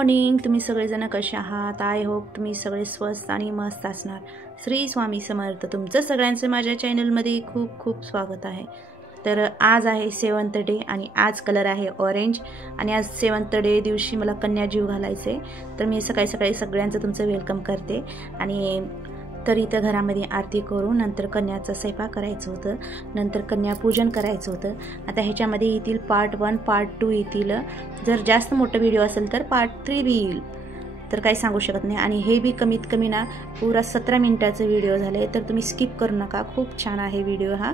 Morning. तुम्ही सगळेजण कसे आहात? आय होप तुम्ही सगळे स्वस्त आणि मस्त असणार. श्री स्वामी समर्थ. तुमचं सगळ्यांचं माझ्या चॅनलमध्ये खूप खूप स्वागत आहे. तर आज आहे 7th डे आणि आज कलर आहे ऑरेंज आणि आज 7th डे दिवशी मला कन्या जीव घालायचे. तर मी सकाळी सकाळी सगळ्यांचं तुमचं वेलकम करते. आणि तर इथं घरामध्ये आरती करून नंतर कन्याचा स्वयंपाक करायचं होतं, नंतर कन्यापूजन करायचं होतं. आता ह्याच्यामध्ये येतील पार्ट 1 पार्ट 2 येतील. जर जास्त मोठा व्हिडिओ असेल तर पार्ट 3 बी येईल, तर काही सांगू शकत नाही. आणि हे बी कमीत कमी ना पुरा 17 मिनिटाचा व्हिडिओ झाले, तर तुम्ही स्किप करू नका. खूप छान आहे व्हिडिओ हा.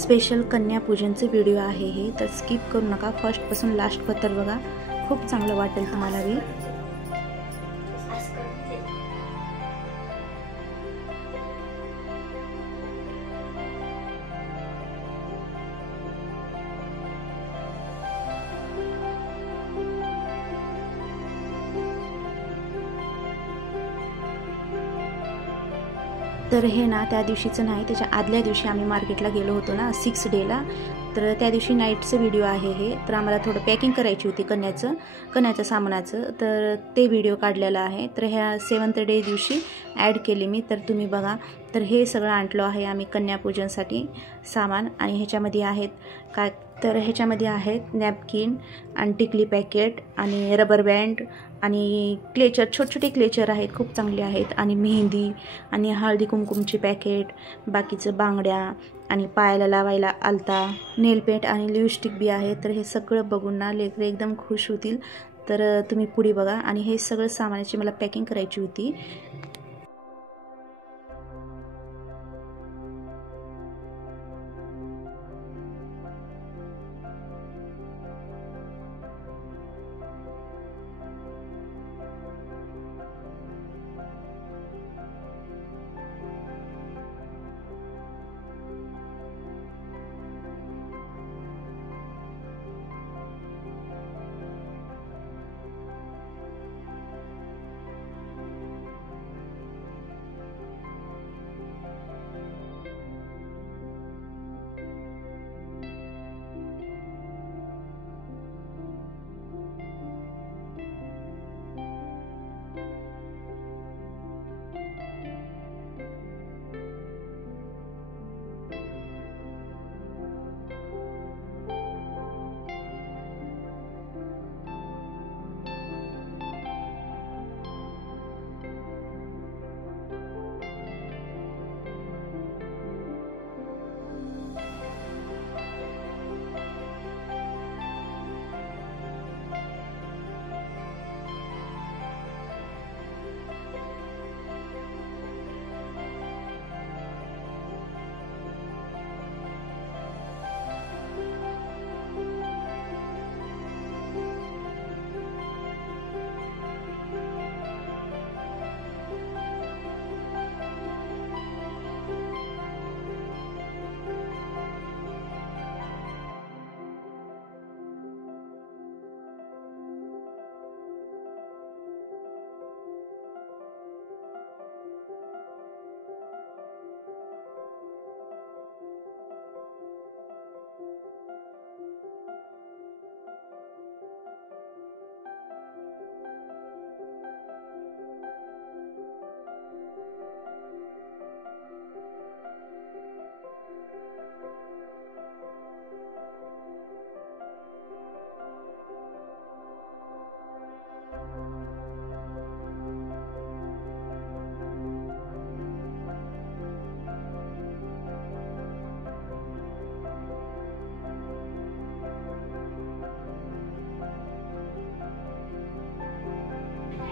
स्पेशल कन्यापूजनचे व्हिडिओ आहे हे, तर स्किप करू नका. फर्स्टपासून लास्टपर्यंत बघा, खूप चांगलं वाटेल तुम्हाला बी. तर हे ना त्या दिवशीचं नाही, त्याच्या आदल्या दिवशी आम्ही मार्केटला गेलो होतो ना 6 डेला. तर त्या दिवशी नाईटचं व्हिडिओ आहे हे. तर आम्हाला थोडं पॅकिंग करायची होती कन्याच्या सामानाचं, तर ते व्हिडिओ काढलेला आहे. तर ह्या 7th डे दिवशी ॲड केली मी, तर तुम्ही बघा. तर हे सगळं आणलं आहे आम्ही कन्यापूजनसाठी सामान. आणि ह्याच्यामध्ये आहेत काय, तर ह्याच्यामध्ये आहेत नॅपकिन आणि टिकली पॅकेट आणि रबर बँड आणि क्लेचर, छोटे क्लेचर आहेत, खूप चांगले आहेत. आणि मेहंदी आणि हळदी कुंकुमची पॅकेट, बाकीचं बांगड्या आणि पायाला लावायला आलता, नेलपेंट आणि लिपस्टिक बी आहे. तर हे सगळं बघून ना लेकरं एकदम खुश होतील. तर तुम्ही पुढे बघा. आणि हे सगळं सामानाची मला पॅकिंग करायची होती.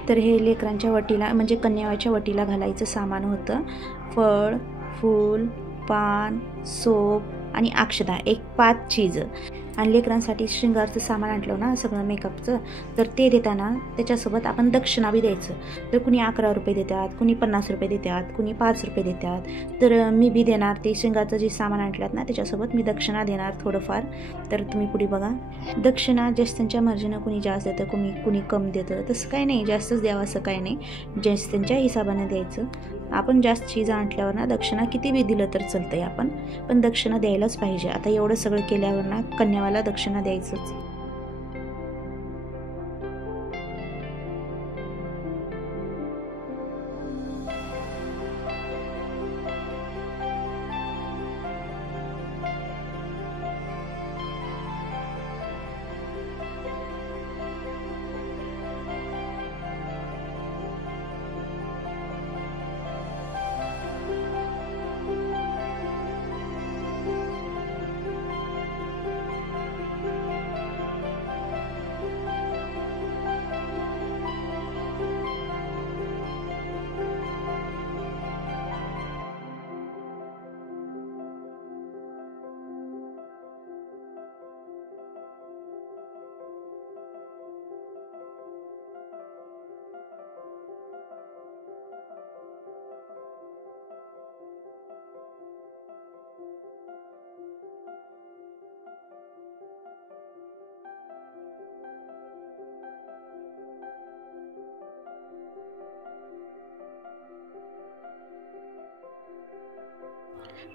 तर हे लेकरांच्या वटीला म्हणजे कन्याच्या वटीला घालायचं सामान होतं. फळ, फूल, पान, सोप आणि अक्षदा, एक 5 चीज आणि लेकरांसाठी शृंगारचं सामान आणलं ना सगळं मेकअपचं, तर ते देताना त्याच्यासोबत आपण दक्षिणा बी द्यायचं. तर कुणी 11 रुपये देतात, कुणी 50 रुपये देतात, कुणी 5 रुपये देतात. तर मी बी देणार ते शृंगारचं जे सामान आणलं ना त्याच्यासोबत मी दक्षिणा देणार थोडंफार. तर तुम्ही पुढे बघा. दक्षिणा ज्येष्ठांच्या मर्जीनं कुणी जास्त देतं, कुणी कम देतं, तसं काही नाही, जास्तच द्यावं असं काही नाही, ज्येष्ठांच्या हिशोबाने द्यायचं. आपण जास्त चीज आणल्यावर ना दक्षिणा किती बी दिलं तर चालतंय आपण, पण दक्षिणा द्यायलाच पाहिजे. आता एवढं सगळं केल्यावर ना कन्यावाला दक्षिणा द्यायचंच.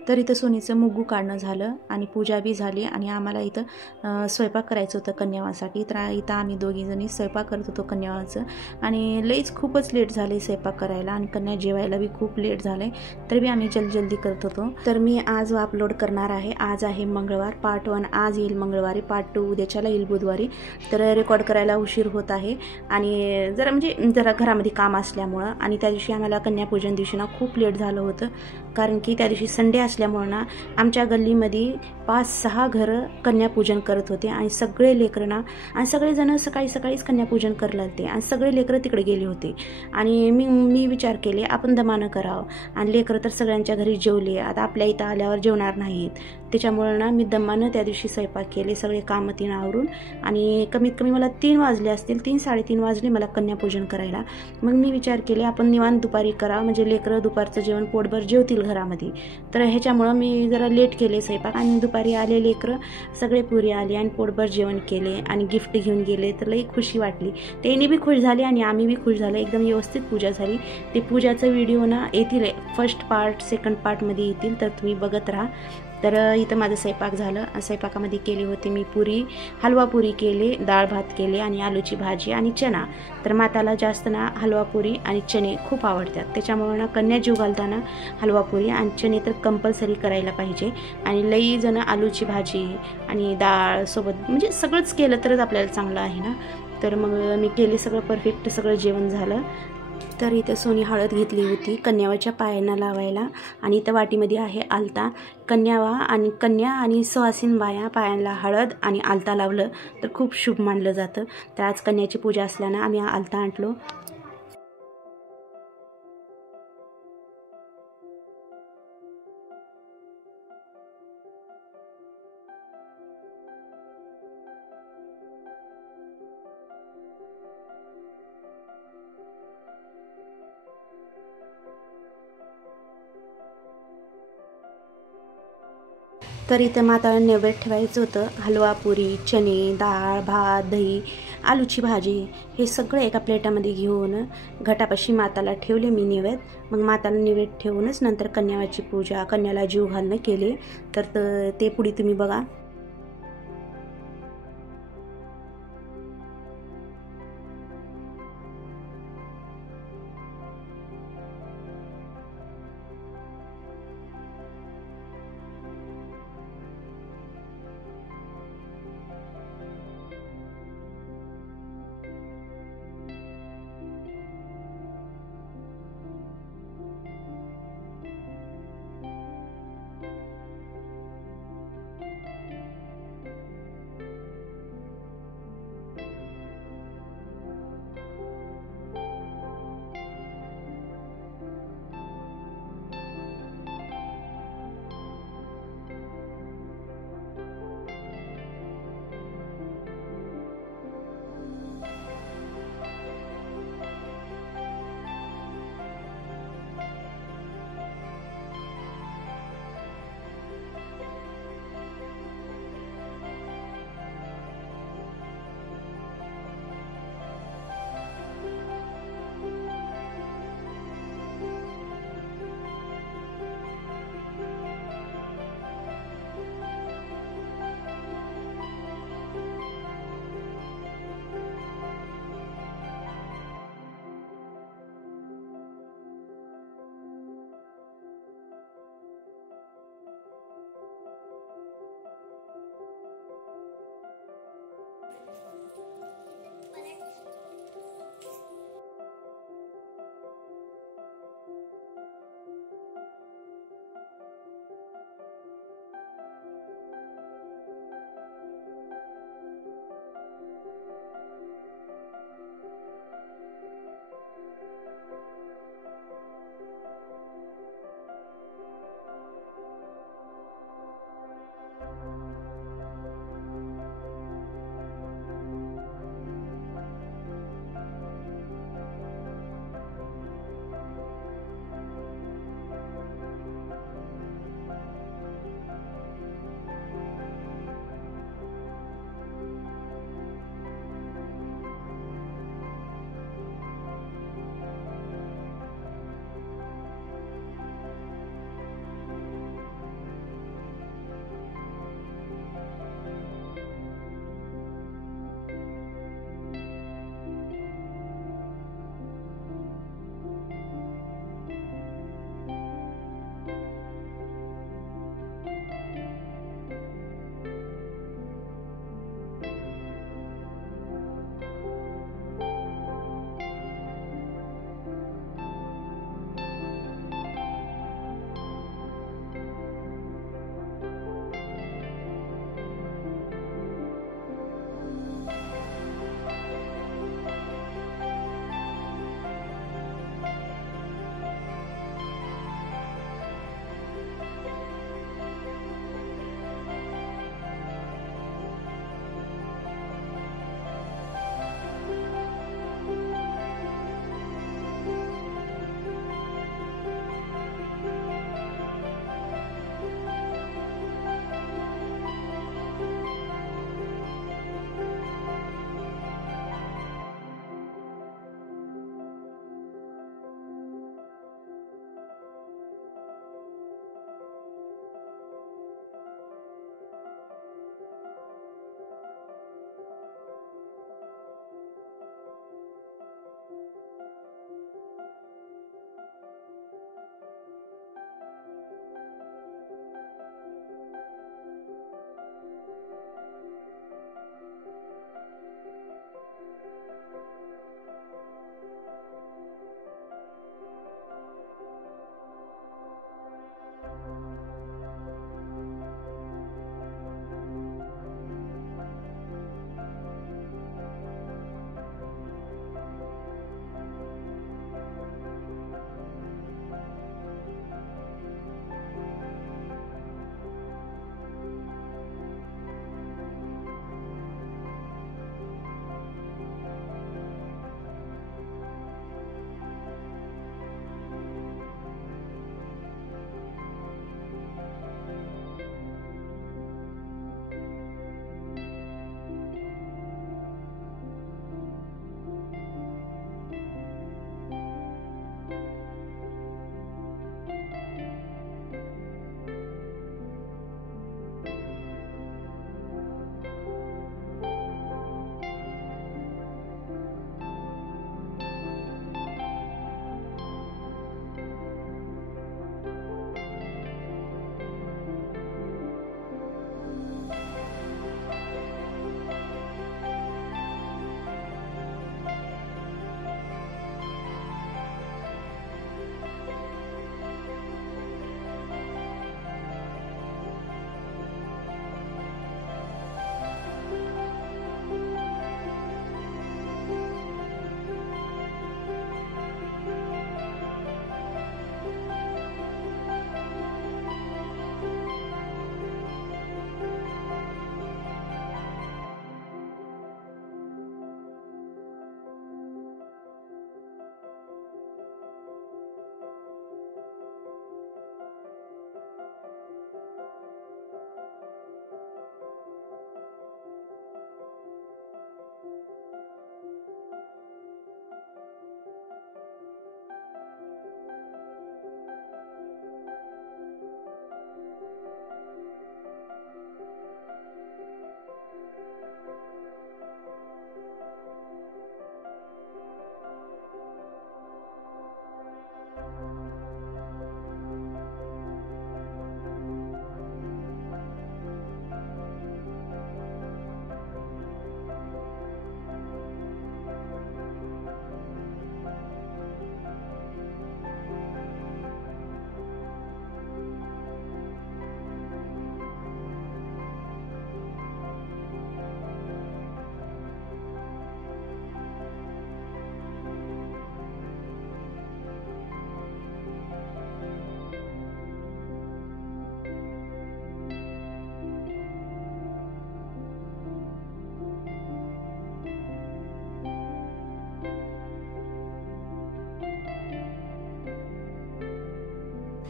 तर इथं सोनीचं मुग्गू काढणं झालं आणि पूजा बी झाली आणि आम्हाला इथं स्वयंपाक करायचं होतं कन्यावासाठी. तर इथं आम्ही दोघीजणी स्वयंपाक करत होतो कन्यावाचं आणि लईच खूपच लेट झाले स्वयंपाक करायला आणि कन्या जेवायला बी खूप लेट झाले, तर बी आम्ही जल्दी करत होतो. तर मी आज अपलोड करणार आहे. आज आहे मंगळवार, पार्ट 1 आज येईल मंगळवारी, पार्ट 2 उद्याच्याला येईल बुधवारी. तर रेकॉर्ड करायला उशीर होत आहे आणि जरा घरामध्ये काम असल्यामुळं आणि त्या दिवशी आम्हाला कन्यापूजन दिवशी ना खूप लेट झालं होतं, कारण की त्या दिवशी संडे असल्यामुळं ना आमच्या गल्लीमध्ये 5-6 घरं कन्यापूजन करत होते आणि सगळे लेकरं ना आणि सगळेजण सकाळीच कन्यापूजन करायला लागते आणि सगळे लेकरं तिकडे गेले होते. आणि मी विचार केले आपण दमानं करावं आणि लेकरं तर सगळ्यांच्या घरी जेवले, आता आपल्या इथं आल्यावर जेवणार नाहीत, त्याच्यामुळं ना मी दमानं त्या दिवशी स्वयंपाक केले, सगळे कामं 3 आवरून आणि कमीत कमी मला 3 वाजले असतील, 3-3:30 वाजले मला कन्यापूजन करायला. मग मी विचार केले आपण निवांत दुपारी करावं, म्हणजे लेकरं दुपारचं जेवण पोटभर जेवतील घरामध्ये. तर ह्याच्यामुळं मी जरा लेट केले स्वयंपाक आणि दुपारी आले लेकरं सगळे पुरी आले आणि पोटभर जेवण केले आणि गिफ्ट घेऊन गेले, तर लई खुशी वाटली. त्यांनी बी खुश झाले आणि आम्ही बी खुश झाले. एकदम व्यवस्थित पूजा झाली. ते पूजाचं व्हिडिओ ना येतील, फर्स्ट पार्ट सेकंड पार्टमध्ये येतील, तर तुम्ही बघत राहा. तर इथं माझं स्वयंपाक झालं. स्वयंपाकामध्ये केली होती मी पुरी, हलवा पुरी केले, डाळ भात केले आणि आलूची भाजी आणि चणा. तर माताला जास्त ना हलवा पुरी आणि चणे खूप आवडतात, त्याच्यामुळे ना कन्या जीव घालताना हलवा पुरी आणि चणे तर कंपल्सरी करायला पाहिजे. आणि लई जण आलूची भाजी आणि डाळ सोबत म्हणजे सगळंच केलं तरच आपल्याला चांगलं आहे ना. तर मग मी केले सगळं परफेक्ट, सगळं जेवण झालं. तर इथं सोनी हळद घेतली होती कन्यावाच्या पायांना लावायला आणि इथं वाटीमध्ये आहे आलता. कन्या आणि सुवासिन बाया पायांना हळद आणि आलता लावलं तर खूप शुभ मानलं जातं. तर आज कन्याची पूजा असल्यानं आम्ही आलता आणलो. तर इथं माताला नैवेद्य ठेवायचं होतं. हलवा पुरी, चणे, डाळ भात, दही, आलूची भाजी हे सगळं एका प्लेटामध्ये घेऊन घटापाशी माताला ठेवले मी नैवेद्य. मग माताला नैवेद्य ठेवूनच नंतर कन्यावाची पूजा, कन्याला जीव घालणं केले. तर ते पुढे तुम्ही बघा.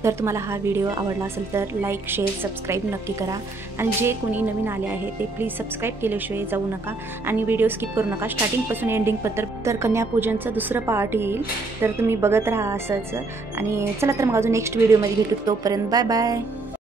तर तुम्हाला हा व्हिडिओ आवडला असेल तर लाईक शेअर सबस्क्राईब नक्की करा आणि जे कोणी नवीन आले आहे ते प्लीज सबस्क्राईब केल्याशिवाय जाऊ नका आणि व्हिडिओ स्किप करू नका. स्टार्टिंगपासून एंडिंगपर्यंत तर कन्यापूजनचं दुसरं पार्ट येईल तर तुम्ही बघत राहा असंच. आणि चला तर मग अजून नेक्स्ट व्हिडिओमध्ये भेटू. तोपर्यंत बाय बाय.